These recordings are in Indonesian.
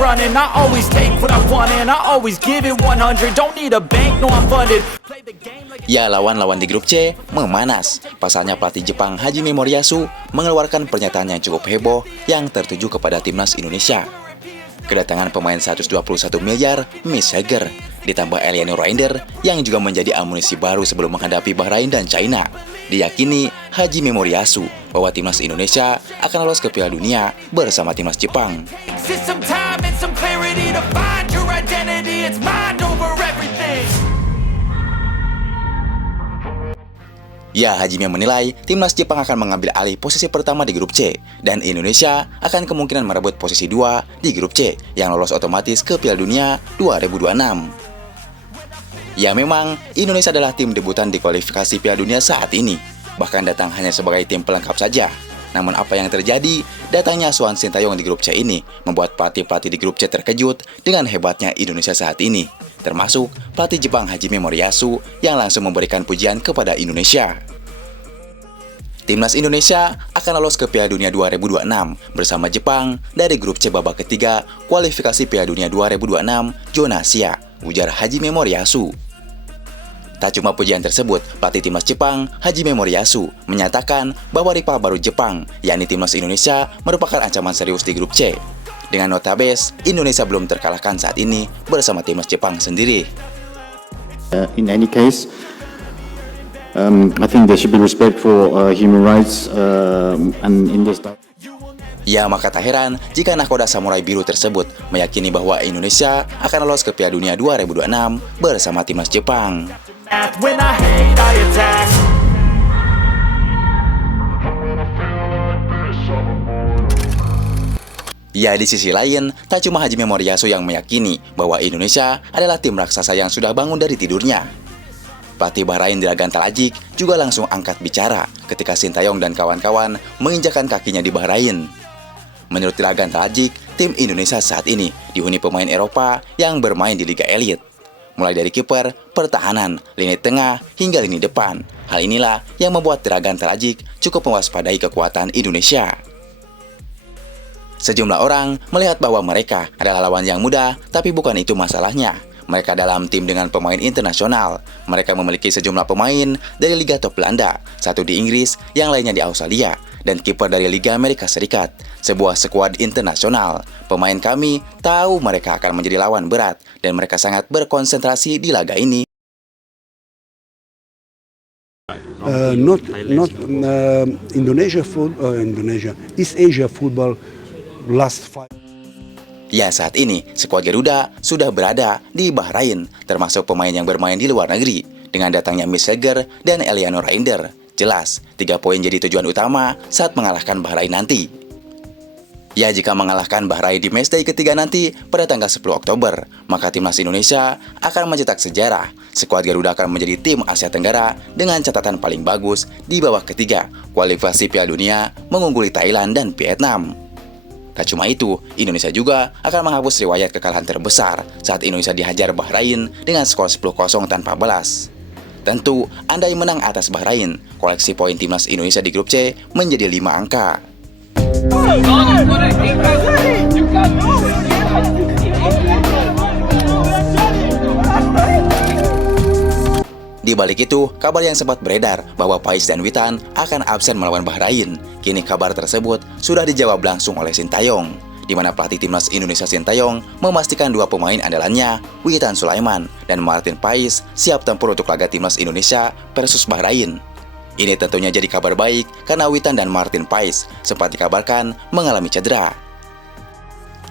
running. I always take what I want and I always give it 100. Don't need a bank, no I'm funded. Play the game like... Ya, lawan-lawan di grup C memanas. Pasalnya pelatih Jepang Hajime Moriyasu mengeluarkan pernyataan yang cukup heboh yang tertuju kepada timnas Indonesia. Kedatangan pemain 121 miliar, Miss Heger, ditambah Eliano Reinder yang juga menjadi amunisi baru sebelum menghadapi Bahrain dan China. Diyakini Hajime Moriyasu bahwa timnas Indonesia akan lolos ke Piala Dunia bersama timnas Jepang. Some time and some clarity to find your identity. It's mind over everything. Ya, Hajime menilai timnas Jepang akan mengambil alih posisi pertama di grup C dan Indonesia akan kemungkinan merebut posisi 2 di grup C yang lolos otomatis ke Piala Dunia 2026. Ya, memang Indonesia adalah tim debutan di kualifikasi Piala Dunia saat ini, bahkan datang hanya sebagai tim pelengkap saja. Namun apa yang terjadi, datangnya Swan Sintayong di grup C ini membuat pelatih-pelatih di grup C terkejut dengan hebatnya Indonesia saat ini, termasuk pelatih Jepang Hajime Moriyasu yang langsung memberikan pujian kepada Indonesia. Timnas Indonesia akan lolos ke Piala Dunia 2026 bersama Jepang dari grup C babak ketiga kualifikasi Piala Dunia 2026 zona Asia, ujar Hajime Moriyasu. Tak cuma pujian tersebut, pelatih timnas Jepang, Hajime Moriyasu, menyatakan bahwa rival baru Jepang, yakni timnas Indonesia, merupakan ancaman serius di grup C. Dengan nota base, Indonesia belum terkalahkan saat ini bersama timnas Jepang sendiri. In any case, I think there should be respect for human rights and in this. Ya, maka tak heran jika nahkoda Samurai Biru tersebut meyakini bahwa Indonesia akan lolos ke Piala Dunia 2026 bersama timnas Jepang. When I hate, I attack. Ya, di sisi lain, tak cuma Hajime Moriyasu yang meyakini bahwa Indonesia adalah tim raksasa yang sudah bangun dari tidurnya. Pelatih Bahrain Dragan Talajik juga langsung angkat bicara ketika Sintayong dan kawan-kawan menginjakan kakinya di Bahrain. Menurut Dragan Talajik, tim Indonesia saat ini dihuni pemain Eropa yang bermain di Liga Elit. Mulai dari kiper, pertahanan, lini tengah, hingga lini depan. Hal inilah yang membuat Dragan Talajik cukup mewaspadai kekuatan Indonesia. Sejumlah orang melihat bahwa mereka adalah lawan yang mudah, tapi bukan itu masalahnya. Mereka dalam tim dengan pemain internasional. Mereka memiliki sejumlah pemain dari Liga Top Belanda, satu di Inggris, yang lainnya di Australia, dan kiper dari Liga Amerika Serikat. Sebuah skuad internasional. Pemain kami tahu mereka akan menjadi lawan berat, dan mereka sangat berkonsentrasi di laga ini. East Asia football last 5. Ya, saat ini, skuad Garuda sudah berada di Bahrain, termasuk pemain yang bermain di luar negeri. Dengan datangnya Miss Heger dan Eliano Reinder, jelas 3 poin jadi tujuan utama saat mengalahkan Bahrain nanti. Ya, jika mengalahkan Bahrain di matchday ketiga nanti pada tanggal 10 Oktober, maka timnas Indonesia akan mencetak sejarah. Skuad Garuda akan menjadi tim Asia Tenggara dengan catatan paling bagus di babak ketiga kualifikasi Piala Dunia mengungguli Thailand dan Vietnam. Tak cuma itu, Indonesia juga akan menghapus riwayat kekalahan terbesar saat Indonesia dihajar Bahrain dengan skor 10-0 tanpa balas. Tentu, andai menang atas Bahrain, koleksi poin timnas Indonesia di grup C menjadi 5 angka. Di balik itu, kabar yang sempat beredar bahwa Pais dan Witan akan absen melawan Bahrain. Kini kabar tersebut sudah dijawab langsung oleh Sintayong, di mana pelatih timnas Indonesia Sintayong memastikan 2 pemain andalannya, Witan Sulaiman dan Martin Pais, siap tempur untuk laga timnas Indonesia versus Bahrain. Ini tentunya jadi kabar baik karena Witan dan Martin Pais sempat dikabarkan mengalami cedera.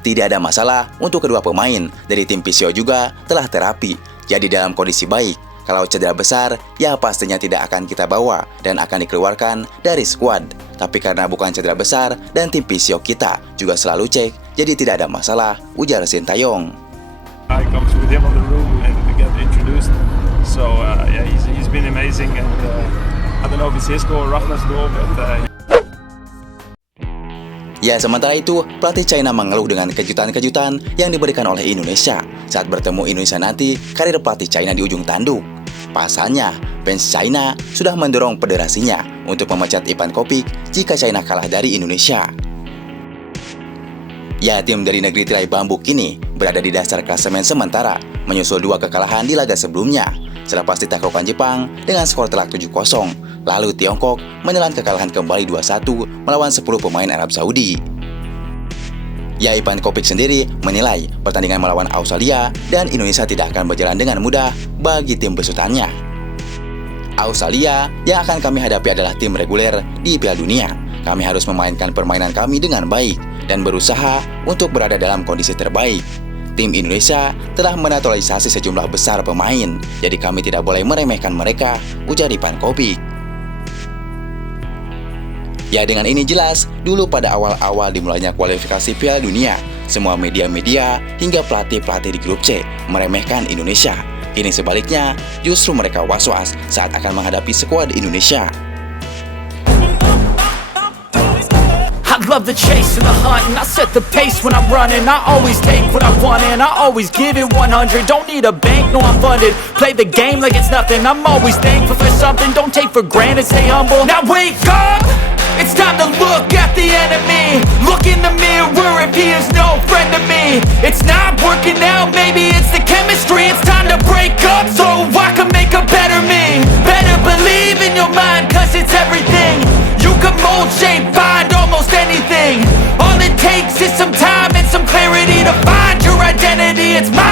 Tidak ada masalah untuk kedua pemain, dari tim Pisio juga telah terapi, jadi dalam kondisi baik. Kalau cedera besar, ya pastinya tidak akan kita bawa dan akan dikeluarkan dari skuad. Tapi karena bukan cedera besar dan tim Pisio kita juga selalu cek, jadi tidak ada masalah, ujar Sintayong. Ya, sementara itu, pelatih China mengeluh dengan kejutan-kejutan yang diberikan oleh Indonesia. Saat bertemu Indonesia nanti, karir pelatih China di ujung tanduk. Pasalnya, fans China sudah mendorong federasinya untuk memecat Ivan Kopic jika China kalah dari Indonesia. Ya, tim dari negeri tirai bambu kini berada di dasar klasemen sementara, menyusul 2 kekalahan di laga sebelumnya, selepas ditaklukkan Jepang dengan skor telak 7-0. Lalu Tiongkok menelan kekalahan kembali 2-1 melawan 10 pemain Arab Saudi. Ya, Ivan Kopic sendiri menilai pertandingan melawan Australia dan Indonesia tidak akan berjalan dengan mudah bagi tim besutannya. Australia yang akan kami hadapi adalah tim reguler di Piala Dunia. Kami harus memainkan permainan kami dengan baik dan berusaha untuk berada dalam kondisi terbaik. Tim Indonesia telah menaturalisasi sejumlah besar pemain, jadi kami tidak boleh meremehkan mereka, ujar Ivan Kopic. Ya, dengan ini jelas, dulu pada awal-awal dimulainya kualifikasi Piala Dunia, semua media-media hingga pelatih-pelatih di grup C meremehkan Indonesia. Kini sebaliknya, justru mereka was-was saat akan menghadapi skuad Indonesia. I love the chase and the hunt, and I set the pace when I'm running. I always take what I want and I always give it 100. Don't need a bank, no I'm funded. Play the game like it's nothing. I'm always thankful for something. Don't take for granted, stay humble. Now wake up! It's time to look at the enemy. Look in the mirror if he is no friend to me. It's not working out, maybe it's the chemistry. It's time to break up so I can make a better me. Better believe in your mind, cause it's everything. You can mold, shape, find almost anything. All it takes is some time and some clarity to find your identity. It's my